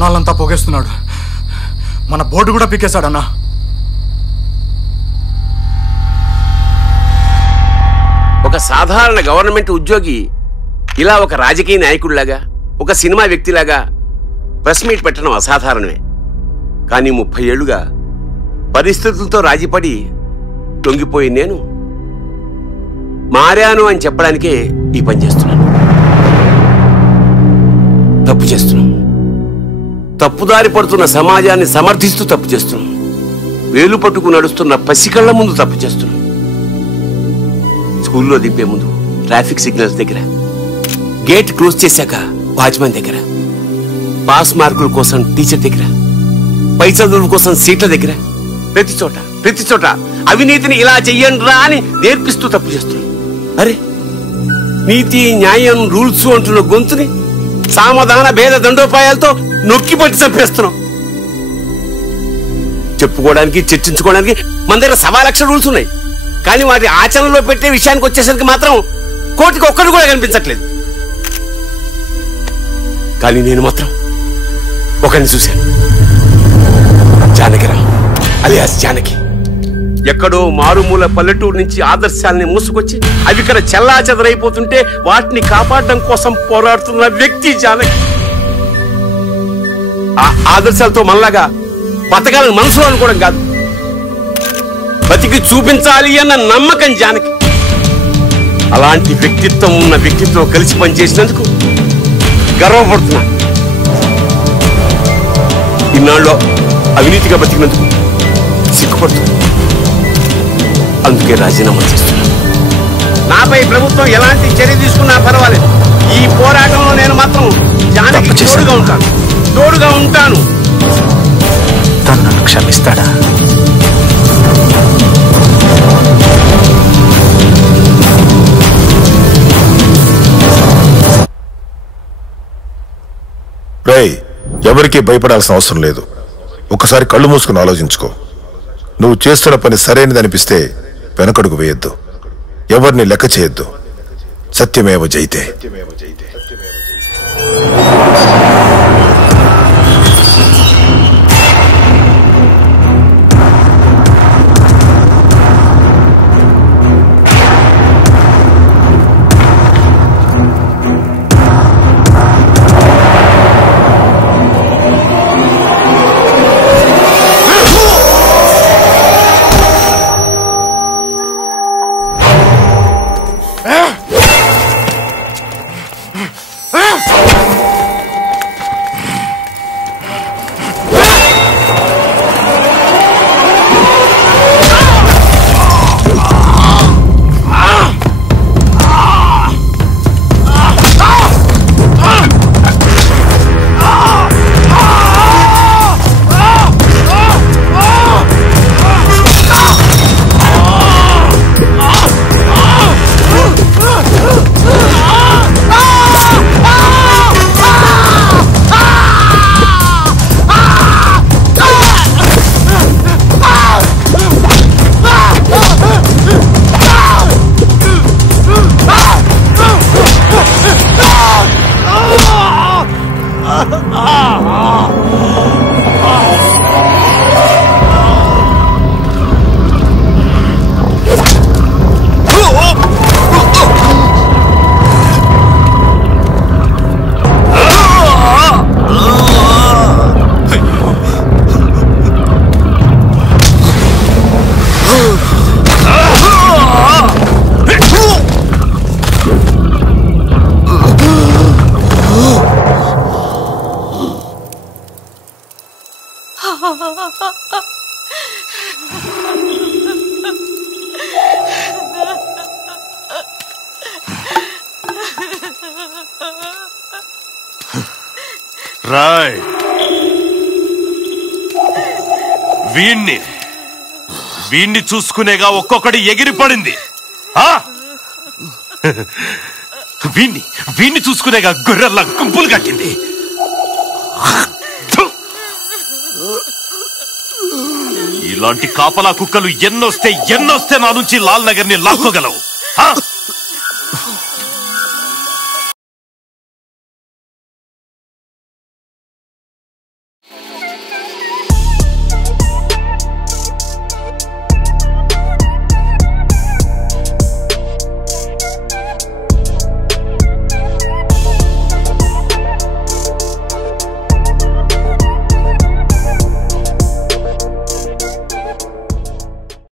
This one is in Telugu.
జనాలంతా పోగేస్తున్నాడు. మన బోర్డు కూడా పీకేశాడన్నా. ఒక సాధారణ గవర్నమెంట్ ఉద్యోగి ఇలా ఒక రాజకీయ నాయకుడిలాగా, ఒక సినిమా వ్యక్తిలాగా ప్రెస్ మీట్ పెట్టడం అసాధారణమే. కానీ 30 ఏళ్లుగా పరిస్థితులతో రాజీపడి లొంగిపోయి నేను మారాను అని చెప్పడానికే ఈ పని చేస్తున్నాను. తప్పు చేస్తున్నాను. తప్పుదారి పడుతున్న సమాజాన్ని సమర్థిస్తూ తప్పు చేస్తున్నాను. వేలు పట్టుకు నడుస్తున్న పసికళ్ల ముందు తప్పు చేస్తున్నాను. స్కూల్లో దింపే ముందు ట్రాఫిక్ సిగ్నల్స్ దగ్గర, గేట్ క్లోజ్ చేశాక వాచ్మెన్ దగ్గర, పాస్ మార్కుల కోసం టీచర్ దగ్గర, పై చదువుల కోసం సీట్ల దగ్గర, ప్రతి చోట అవినీతిని ఇలా చెయ్యండిరా అని నేర్పిస్తూ తప్పు చేస్తున్నాం. అరే, నీతి న్యాయం రూల్స్ అంటున్న గొంతుని సామధాన భేద దండోపాయాలతో నొక్కిపట్టి చంపేస్తున్నాం. చెప్పుకోవడానికి, చర్చించుకోవడానికి మన దగ్గర 1,000,000 రూల్స్ ఉన్నాయి. కానీ వాటి ఆచరణలో పెట్టే విషయానికి వచ్చేసరికి మాత్రం కోటికి ఒక్కడు కూడా కనిపించట్లేదు. కానీ నేను మాత్రం ఒకరిని చూశాను. జానకిరాం అలియాస్ జానకి. ఎక్కడో మారుమూల పల్లెటూరు నుంచి ఆదర్శాలని మూసుకొచ్చి అవి ఇక్కడ చెల్లా చెదరైపోతుంటే వాటిని కాపాడడం కోసం పోరాడుతున్న వ్యక్తి జానకి. ఆ ఆదర్శాలతో మనలాగా బతకాలని మనసులో అనుకోవడం కాదు, బతికి చూపించాలి అన్న నమ్మకం జానకి. అలాంటి వ్యక్తిత్వం ఉన్న వ్యక్తితో కలిసి పనిచేసినందుకు గర్వపడుతున్నా. ఇన్నాళ్ళు అవినీతిగా బతికినందుకు సిగ్గుపడుతున్నా. అందుకే రాజీనామా చేస్తున్నా. నాపై ప్రభుత్వం ఎలాంటి చర్య తీసుకున్నా పర్వాలేదు. ఈ పోరాటంలో నేను మాత్రం జానకి తోడుగా ఉంటాను. తను నన్ను క్షమిస్తాడా? రేయ్, ఎవరికీ భయపడాల్సిన అవసరం లేదు. ఒకసారి కళ్ళు మూసుకుని ఆలోచించుకో. నువ్వు చేస్తున్న పని సరైనది అనిపిస్తే వెనకడుగు వేయొద్దు, ఎవరిని లెక్క చేయొద్దు. సత్యమేవ జయితే. రాయ్, వీణ్ణి చూసుకునేగా ఒక్కొక్కటి ఎగిరిపడింది. వీణ్ణి చూసుకునేగా గొర్రెల్లా గుంపులు కట్టింది. ఇలాంటి కాపలా కుక్కలు ఎన్నొస్తే నా నుంచి లాల్ నగర్ ని లాక్కోగలవు.